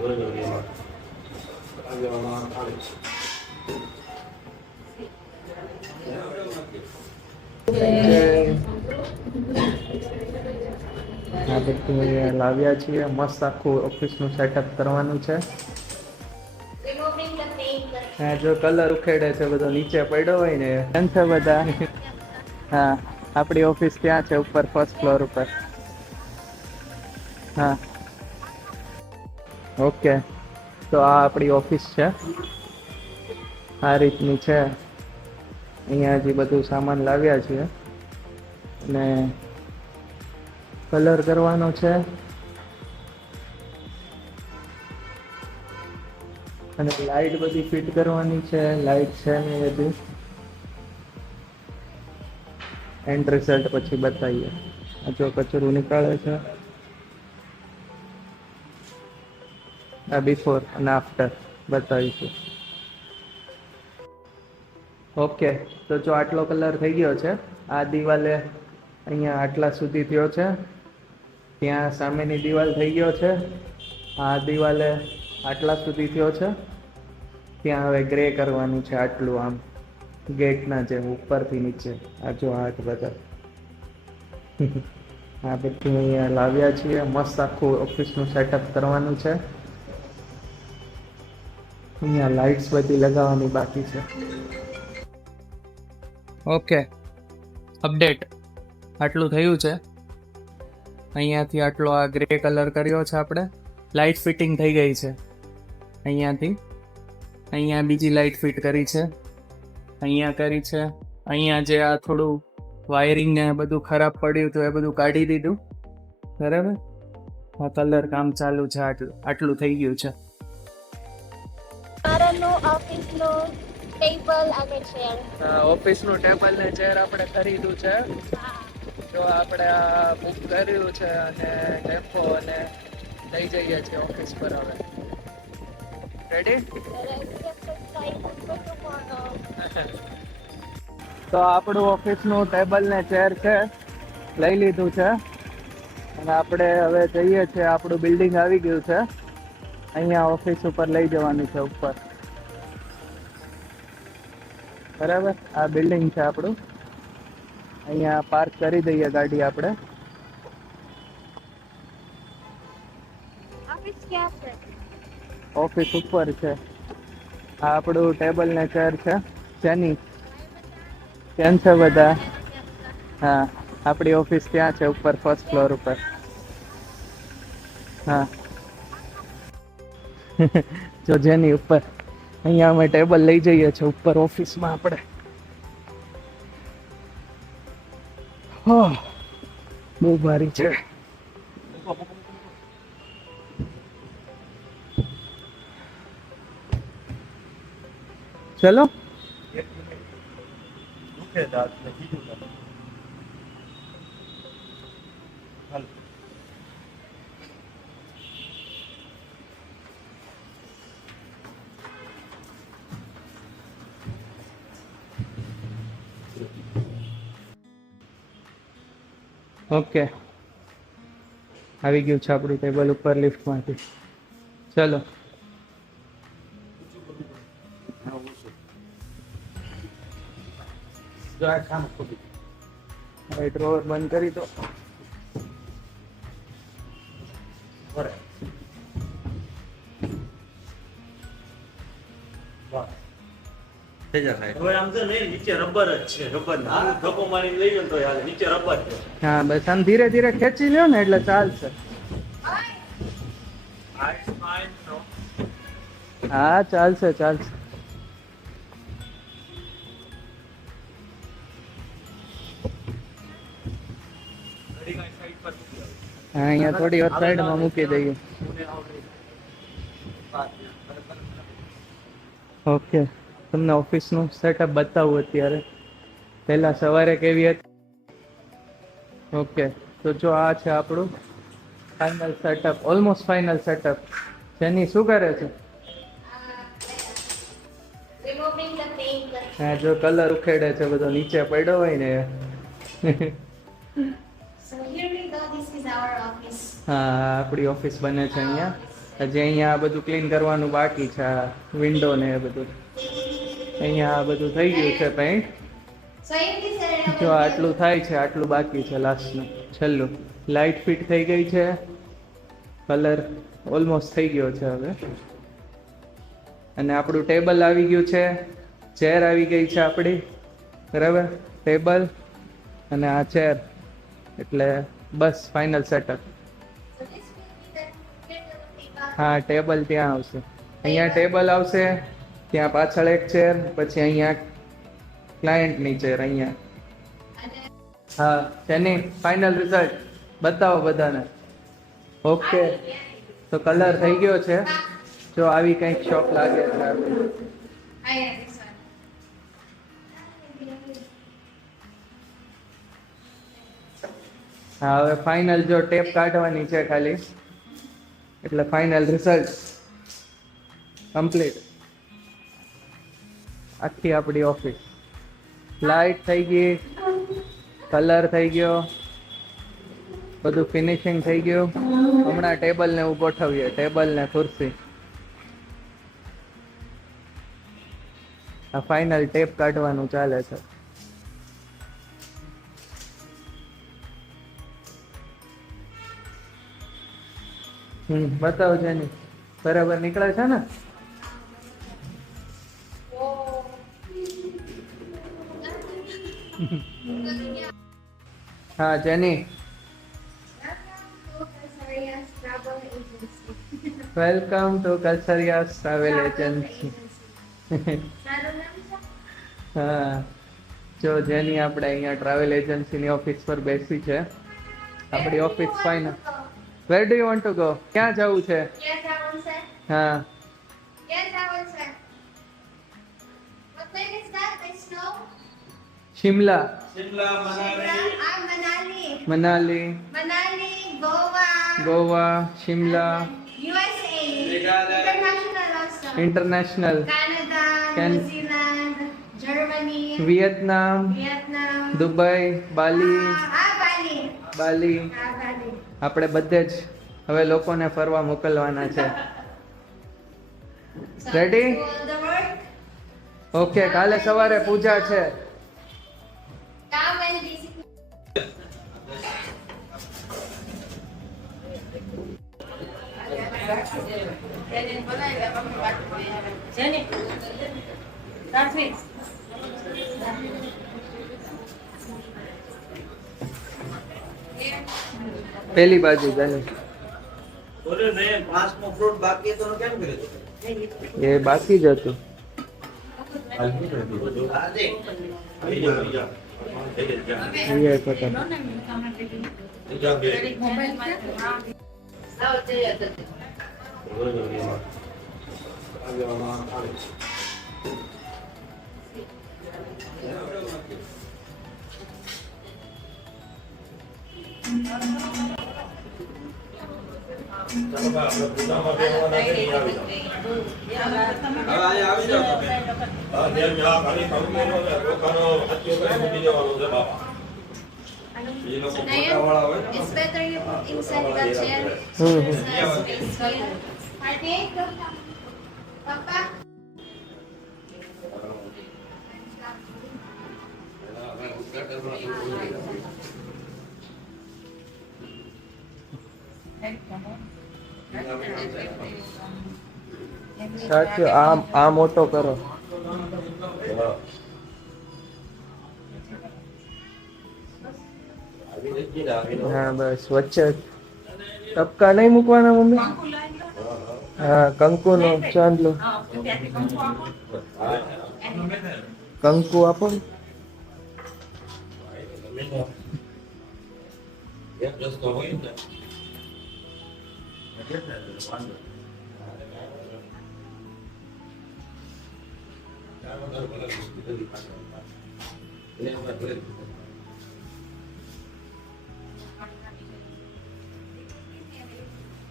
આ બધું લાવ્યા છીએ, મસ્ત આખું ઓફિસનું સેટઅપ કરવાનું છે. હા, જો કલર ઉખેડે છે બધો નીચે પડ્યો હોય ને કેમ છે બધા. હા, આપણી ઓફિસ ત્યાં છે ઉપર ફર્સ્ટ ફ્લોર ઉપર. હા ઓકે, તો આ આપણી ઓફિસ છે, આ રીતની છે. અહીંયા હજી બધું સામાન લાવ્યા છીએ અને કલર કરવાનો છે અને લાઈટ બધી ફિટ કરવાની છે. લાઈટ છે ને હજી, એન્ડ રિઝલ્ટ પછી બતાવીએ. આ જો કચરું નીકાળે છે, આ બિફોર અને આફ્ટર બતાવીશું. ઓકે, તો જો આટલો કલર થઈ ગયો છે. આ દિવાલે અહીંયા આટલા સુધી થયો છે, ત્યાં સામેની દિવાલ થઈ ગયો છે, આ દિવાલે આટલા સુધી થયો છે, ત્યાં હવે ગ્રે કરવાનું છે આટલું, આમ ગેટના જેમ ઉપરથી નીચે. આ જો હાથ બધા આ બધું અહીંયા લાવ્યા છીએ, મસ્ત આખું ઓફિસનું સેટઅપ કરવાનું છે. અહીંયા લાઇટ્સ બધી લગાવવાની બાકી છે. ઓકે, અપડેટ આટલું થયું છે. અહીંયાથી આટલો આ ગ્રે કલર કર્યો છે આપણે. લાઇટ ફિટિંગ થઈ ગઈ છે અહીંયાથી. અહીંયા બીજી લાઇટ ફિટ કરી છે, અહીંયા કરી છે. અહીંયા જે આ થોડું વાયરિંગ ને બધું ખરાબ પડ્યું હતું એ બધું કાઢી દીધું. બરાબર, આ કલર કામ ચાલુ છે. આટલું થઈ ગયું છે. ઓફિસનું ટેબલ ને ચેર આપણે ખરીદ્યું છે. જો આપણે આ બુક કર્યું છે અને ટેમ્પો અને લઈ જઈએ છીએ ઓફિસ પર. હવે રેડી? તો આપણું ઓફિસનું ટેબલ ને ચેર છે, લઈ લીધું છે અને આપણે હવે જઈએ છીએ. આપણું બિલ્ડિંગ આવી ગયું છે, અહીંયા ઓફિસ ઉપર લઈ જવાનું છે ઉપર. બરાબર, આ બિલ્ડિંગ છે આપણું. અહીંયા પાર્ક કરી દઈએ ગાડી આપણે. ઓફિસ ઉપર છે. આ આપણું ટેબલ ને ચેર છે. જેની કેમ છે બધા? હા, આપણી ઓફિસ ત્યાં છે ઉપર ફર્સ્ટ ફ્લોર ઉપર. હા જો જેની ઉપર અહીંયા અમે ટેબલ લઈ જઈએ છીએ ઉપર ઓફિસમાં આપણે. બહુ ભારી છે. ચલો ઓકે, આવી ગયું છે આપણું ટેબલ ઉપર લિફ્ટમાંથી. ચલો ડ્રોવર બંધ કરી દો. હા બસ આમ ધીરે ધીરે ખેંચી લ્યો ને એટલે ચાલશે. હા ચાલશે ચાલશે. હા અહીંયા થોડી વાર સાઈડમાં મૂકી દઈએ. ઓકે, તમને ઓફિસનું સેટઅપ બતાવું અત્યારે. પહેલા સવારે કેવી હતી. ઓકે, તો જો આ છે આપણું final setup, almost final setup. જેની શું કરે છે? હા, જો કલર ઉખેડે છે બધો નીચે પડ્યો હોય ને. હા, આપણી ઓફિસ બને છે અહીંયા. હજી અહીંયા આ બધું ક્લીન કરવાનું બાકી છે, આ વિન્ડો ને એ બધું. અહીંયા આ બધું થઈ ગયું છે પેઇન્ટ. જો આટલું થાય છે, આટલું બાકી છે લાસ્ટનું છેલ્લું. લાઇટ ફિટ થઈ ગઈ છે, કલર ઓલમોસ્ટ થઈ ગયો છે હવે. અને આપણું ટેબલ આવી ગયું છે, ચેર આવી ગઈ છે આપણી, બરાબર. ટેબલ અને આ ચેર, એટલે બસ ફાઇનલ સેટઅપ. હા, ટેબલ ત્યાં આવશે. અહીંયા ટેબલ આવશે, ત્યાં પાછળ એક ચેર, પછી અહીંયા ક્લાયન્ટની ચેર અહીંયા. હા, તેની ફાઇનલ રિઝલ્ટ બતાવો બધાને. ઓકે, તો કલર થઈ ગયો છે. જો આવી કંઈક શોપ લાગે છે આપણી. હા, હવે ફાઇનલ જો ટેપ કાઢવાની છે ખાલી, એટલે ફાઇનલ રિઝલ્ટ કમ્પ્લીટ. આખી આપણી ઓફિસ લાઇટ થઈ ગઈ, કલર થઈ ગયો, બધું ફિનિશિંગ થઈ ગયું. હમણાં ટેબલ ને એવું ગોઠવીએ, ટેબલ ને ખુરશી. આ ફાઇનલ ટેપ કાઢવાનું ચાલે છે. બતાવો જેની બરાબર નીકળે છે ને? હા જેની, વેલકમ ટુ કલસરિયાસ ટ્રાવેલ એજન્સી. હા, જો જેની આપણે અહીંયા ટ્રાવેલ એજન્સીની ઓફિસ પર બેસી છે. આપણી office final. Where do you want to go? ક્યાં જવું છે? હા, Shimla, Manali, Goa, Shimla, international, Vietnam, Dubai, Bali. આપણે બધે જ હવે લોકોને ફરવા મોકલવાના છે. રેડી? ઓકે, કાલે સવારે પૂજા છે. પેલી બાજુ જાને એ બાકી જ હતું. It's better you put inside the chair. Papa. સાચું, આ મોટો કરો. હા બસ, વચ્ચે ટપકા નહીં મૂકવાના મમ્મી. હા, કંકુ નો ચાંદલો કંકુ આપો ને.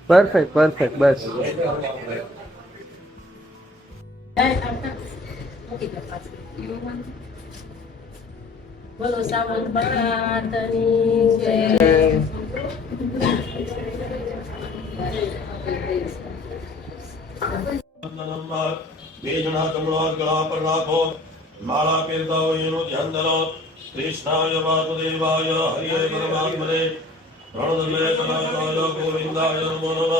પરફેક્ટ, પરફેક્ટ, બસ. બોલો સાવન ભગતની જય. બેજણા કમળો ગળા પર રાખો માળા પહેરતા હોય એનું ધ્યાન ધરો કૃષ્ણાય વાસુદેવાય હરિય પરમાત્મને રણદલે કલાકાય ગોવિંદાય નમો નમઃ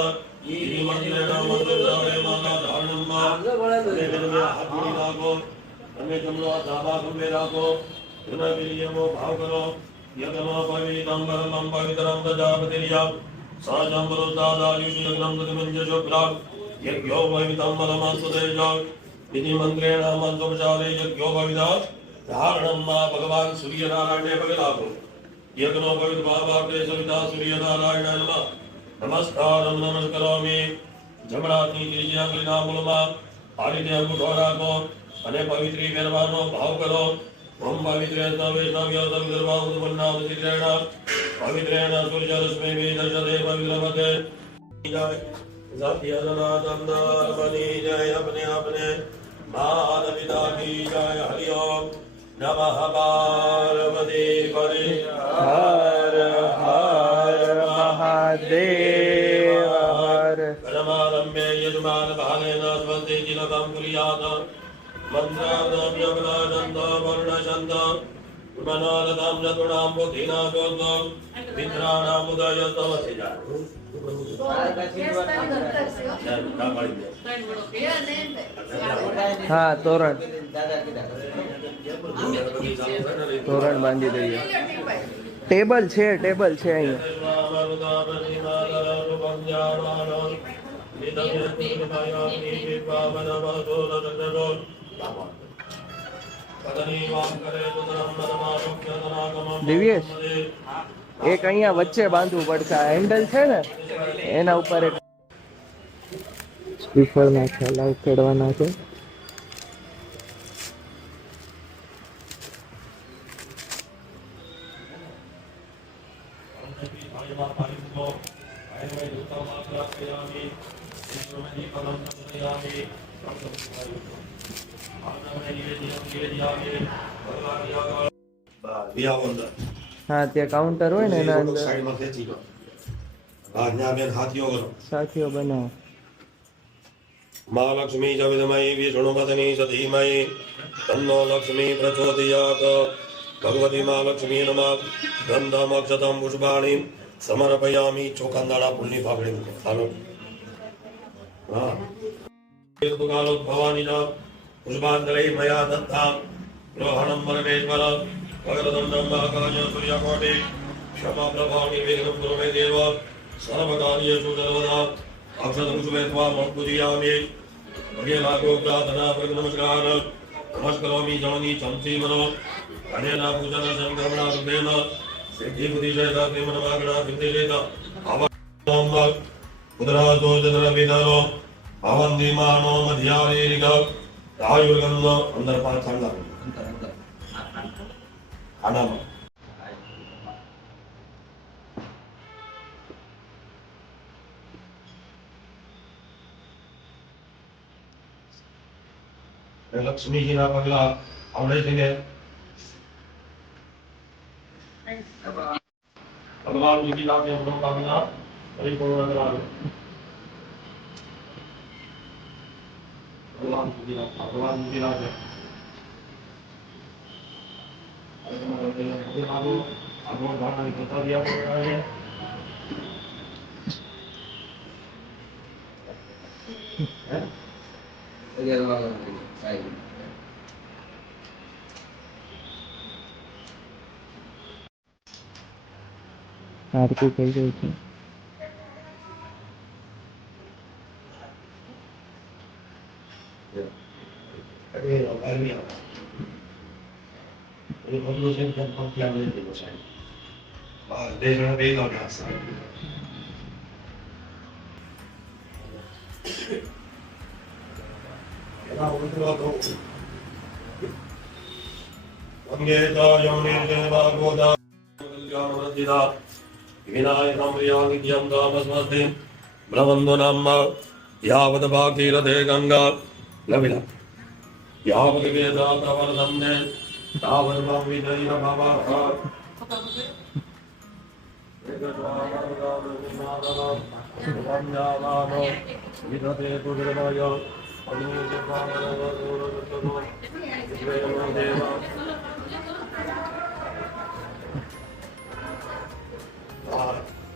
ઈ મંદિરના મંત્રાલય માતા ધારણમાં અને વેદને હાથ જોડી રાખો અને જમણો ધાબા ખંભે રાખો જૂના વિલિયમો ભાવ કરો યજ્ઞ પવિત્રમ પવિત્રમ પ્રજાપતિર્યા સાજંબરો દાદાયુષ યજ્ઞમ દતિમંજ શુક્લા યજ્ઞો પવિત્રમ પરમાસ્તુતેજો વિધિ મંત્રેણ મંત્રોપચારે યજ્ઞો પવિત્ર ધારણમાં ભગવાન સૂર્યનારાયણને પગે લાગો યજ્ઞો પવિત્ર ભાવાગ્રે સવિતા સૂર્યનારાયણ નમસ્કારમ નમસ્કરોમિ જમણાની ત્રીજી આંગળીના મૂળમાં આ રીતે અંગૂઠો રાખો અને પવિત્રી ફેરવાનો ભાવ કરો ઓમ પવિત્રેણ વૈષ્ણવ્ય સવિદર્ભા ઉદ્વન્ના ઉદિત્રેણ પવિત્રેણ સૂર્યરશ્મિ દર્શતે પવિત્રમતે જય સત્ય સનાતન બની જય અપને અપને માત પિતા કી જય હરિ ઓમ નમઃ પાર્વતી પતિ હર હર મહાદેવ હર. પરમારમ્ય યજમાન ભાલેન સ્વસ્તિ ચિલકમ કુલિયાત મંત્રાદમ યવનાનંદ વર્ણશંત મનોરથમ ચતુણામ બુદ્ધિના ગોત્મ મિત્રાણામ ઉદય તવસી જા હા તોરણ તોરણ બાંધી દઈએ. ટેબલ છે અહીંયા. દિવ્યેશ એક અહીંયા વચ્ચે બાંધવું પડશે. આ હેન્ડલ છે ને એના ઉપર એક શ્રીફળના ખ્યાલ ચડવાના છે. હા ત્યાં કાઉન્ટર હોય ને એના અંદર સાથીઓ બનાવો. મહાલક્ષ્મી ચ વિદ્મહે વિષ્ણુપત્ની ચ ધીમહિ તન્નો લક્ષ્મી પ્રચોદયાત. ભગવતી મહાલક્ષ્મી નમઃ. ગંધમ અક્ષતમ પુષ્પાણિ સમર્પયામિ. ચોખા દાડા ફૂલની પાકડી મૂકો. હાલો હા ઋતુકાલો ભવાની ચ પુષ્પાંજલિ મયા દત્તા. ગ્રહણમ પરમેશ્વર ભગવદંડમ મહાકાય સૂર્યકોટિ ક્ષમા પ્રભાણી વિઘ્ન ગુરુ મે દેવ સર્વકાર્યેષુ સર્વદા. અક્ષતમ શુભેત્વા પૂજયામિ. ભગે લાગો પ્રાર્થના પર નમસ્કાર. નમસ્કરોમિ જળની ચમચી મનો અનેના પૂજન સંક્રમણા રૂપેણ સિદ્ધિ બુદ્ધિ જયતા પ્રેમ નવાગણા સિદ્ધિ જયતા આવા ઉદરાજો ચંદ્ર વિદરો ભવંતિમાનો મધ્યારીરિક આયુર્ગંધ અંદર પાંચ ચાંદા આનામાં લક્ષ્મીજીના પગલા આવડે છે કે ભગવાન જીના કે મનોકામના પરિપૂર્ણ કરાવે. ભગવાન જીના કે આગળ ભાવનાની પ્રસાદી આપે. આરતી થઈ ગઈ છે. વિનાયકમ પ્રિયાનિત્યમ કામસ્મસ્તિ બ્રહ્મંદો નામ યાવદ ભાગીરથે ગંગા લવિલા યાવદ વેદા પ્રવર્ધન્તે તાવદ વિજય ભાવા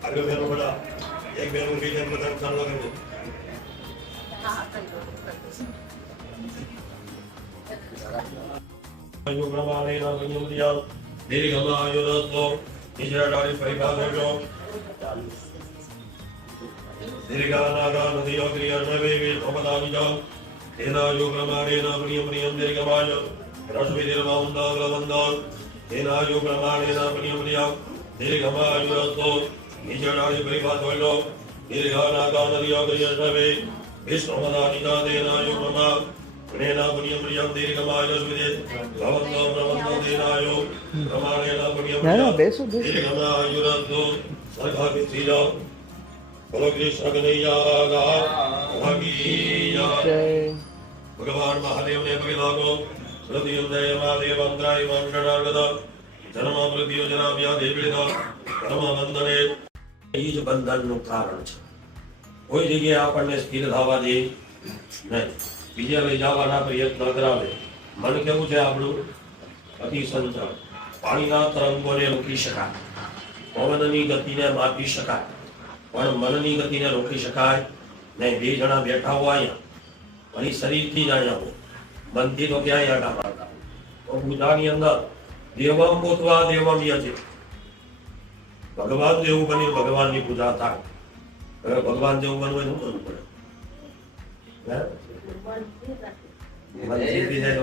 આગળ બેનો બધા એક બેનું બીજા બધા ચાલુ કરે આયુ પ્રમાણે ના વિનોદિયા દીર્ઘમાં આયુરસ્તો નિજરાડી પરિભાગો દીર્ઘાનાગા નદીઓ ક્રિયાણવે ઓપદાવિજો તેના આયુ પ્રમાણે ના પ્રિયમ દીર્ઘમાય રસવિદિર્માઉંદાગ્રવંદો તેના આયુ પ્રમાણે ના પ્રિયમ દીર્ઘમાં આયુરસ્તો નિજરાડી પરિભાગો દીર્ઘાનાગા નદીઓ ક્રિયાણવે વિષ્ણુપદાનિજા તેના આયુ પ્રમાણે પ્રેના પ્રિયમ દીર્ઘમાય રસવિદિ ભવંતો પ્રવંતો તેનાયો પ્રમાણેના પ્રિયમ દીર્ઘમાં આયુરસ્તો સરખાવી થીજો બોલો કૃષ્ણ કનૈયા ભગવાન મહાદેવને પગે લાગો શ્રુતિયુદય મહાદેવ અંતરાય મંડળાગત જન્મ મૃત્યુ જનાભ્યા દેવીડ ધર્મ બંધને એ જ બંધનનું કારણ છે. કોઈ જગ્યાએ આપણને સ્થિર થવા દે નહીં, બીજા લઈ જવાના પ્રયત્ન કરાવે. મન કેવું છે આપણું? અતિ સંચળ. પાણીના તરંગોને રોકી શકાય, પવનની ગતિને માપી શકાય, પણ મનની ગતિને રોકી શકાય નહીં. બે જણા બેઠા હોય અહીંયા, અને શરીરથી જ અહીંયા હોય, મનથી તો ક્યાંય આટા મારતા હોય. તો પૂજાની અંદર દેવમ પોતવા દેવમ યજે, ભગવાન જેવું બની ભગવાનની પૂજા થાય. હવે ભગવાન જેવું બનવું શું કરવું પડે?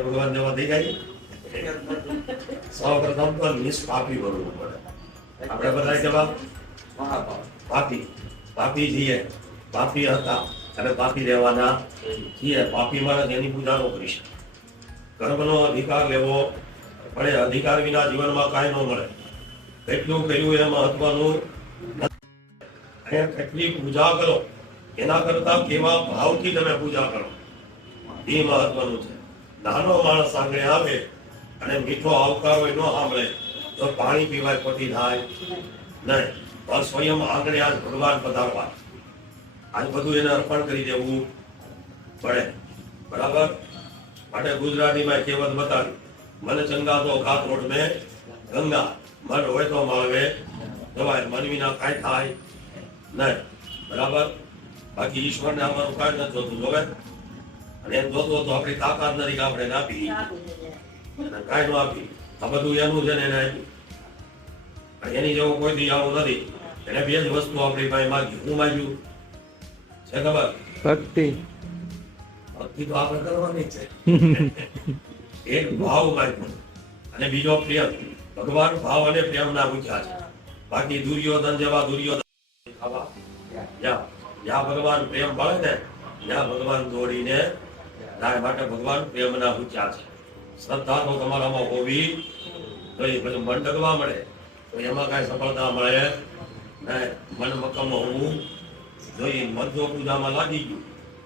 ભગવાન જેવા થઈ જાય. સૌ પ્રથમ તો નિષ્પાપી બનવું પડે. આપણે બધા કેવા પાપી પાપી છીએ, પાપી હતા અને પાપી રહેવાના છીએ. પાપી માણસ એની પૂજા ન કરી શકે. કર્મનો અધિકાર લેવો પડે. અધિકાર વિના જીવનમાં કાંઈ ન મળે. કેટલું કર્યું એ મહત્વનું. કેટલી પૂજા કરો એના કરતા કેવા ભાવથી તમે પૂજા કરો એ મહત્વનું છે. નાનો માણસ સાંભળે આવે અને મીઠો આવકારો ન સાંભળે તો પાણી પીવાય ખોટી થાય નહીં. પણ સ્વયં આંગણે આજ ભગવાન પધારવા, આજ બધું એને અર્પણ કરી દેવું પડે. બરાબર? માટે ગુજરાતીમાં કહેવત બતાવી, મન ચંગા તો ઘાત રોડ મેં ગંગા. મન હોય તો માળવે જવાય, મન વિના કાંઈ થાય નહીં. બરાબર? બાકી ઈશ્વરને અમારું કાંઈ નથી જોતું. જોવે અને એમ જોતું તો આપણી તાકાત નથી કે આપણે આપી કાંઈ ન આપી. આ બધું એનું છે ને એને આપ્યું. એની જેવું કોઈ દી આવું નથી. એને બે જ વસ્તુ આપણી પાસે માગી. હું માગ્યું છે ખબર? ભક્તિ. ભક્તિ તો આપણે કરવાની જ છે. એક ભાવ માગ્યો અને બીજો પ્રેમ. ભગવાન ભાવ અને પ્રેમ ના પૂછ્યા છે. બાકી દુર્યોધન જેવા દુર્યોધન જ્યાં ભગવાન પ્રેમ મળે ને ત્યાં ભગવાન દોડીને જાય. માટે ભગવાન પ્રેમના પૂછ્યા છે. શ્રદ્ધા તો તમારામાં હોવી જોઈએ. પછી મન ડગવા મળે તો એમાં કાંઈ સફળતા મળે નહીં. મન મક્કમ હોવું જોઈએ. મન જો પૂજામાં લાગી ગયું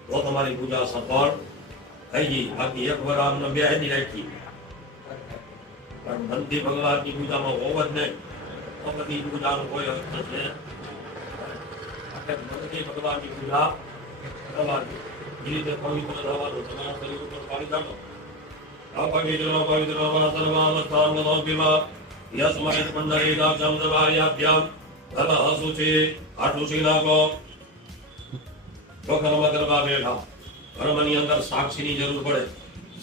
તો તમારી પૂજા સફળ થઈ ગઈ. બાકી એક વાર આમને બે હેડી રાખી પણ મનથી ભગવાનની પૂજામાં હોવ જ નહીં તો બધી પૂજાનો કોઈ અર્થ છે. મનથી ભગવાનની પૂજા કરવાની. એ રીતે પવિત્ર થવાનું. તમારા શરીર ઉપર પાણી ચાલો. અપવિત્ર પવિત્ર સર્વાવસ્થાંગનો પીવા યસ્મય મંદરેદાક્ષમ દવાર્યાભ્યામ તદ હસુચિ આટલું નાખો. જો કર્મ કરવા બેઠા, કર્મની અંદર સાક્ષીની જરૂર પડે.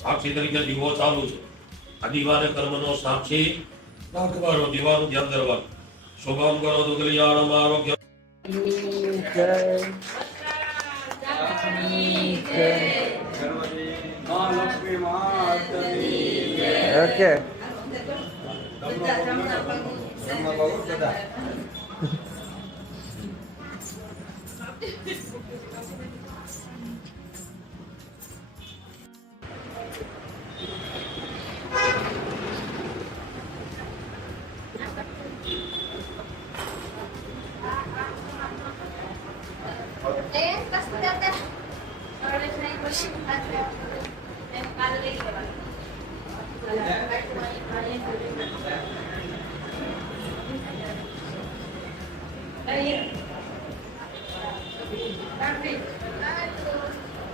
સાક્ષી તરીકે દીવો ચાલુ છે. આ દીવાને કર્મનો સાક્ષી રાખવાનો. દીવાનું ધ્યાન ધરવાનું. શુભમ કરો તો કલ્યાણમ આરોગ્ય. ઓકે. અહીંયા.